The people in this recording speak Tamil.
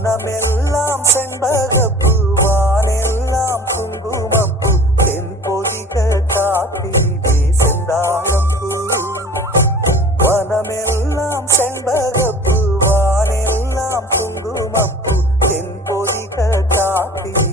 வனமெல்லாம் செண்பகப்பூ வானெல்லாம் குங்குமப்பூ தென்பொதிக காத்திலே செந்தாழம் பூ வனமெல்லாம் செண்பகப்பூ வானெல்லாம் குங்குமப்பூ தென்பொதிக காத்திலே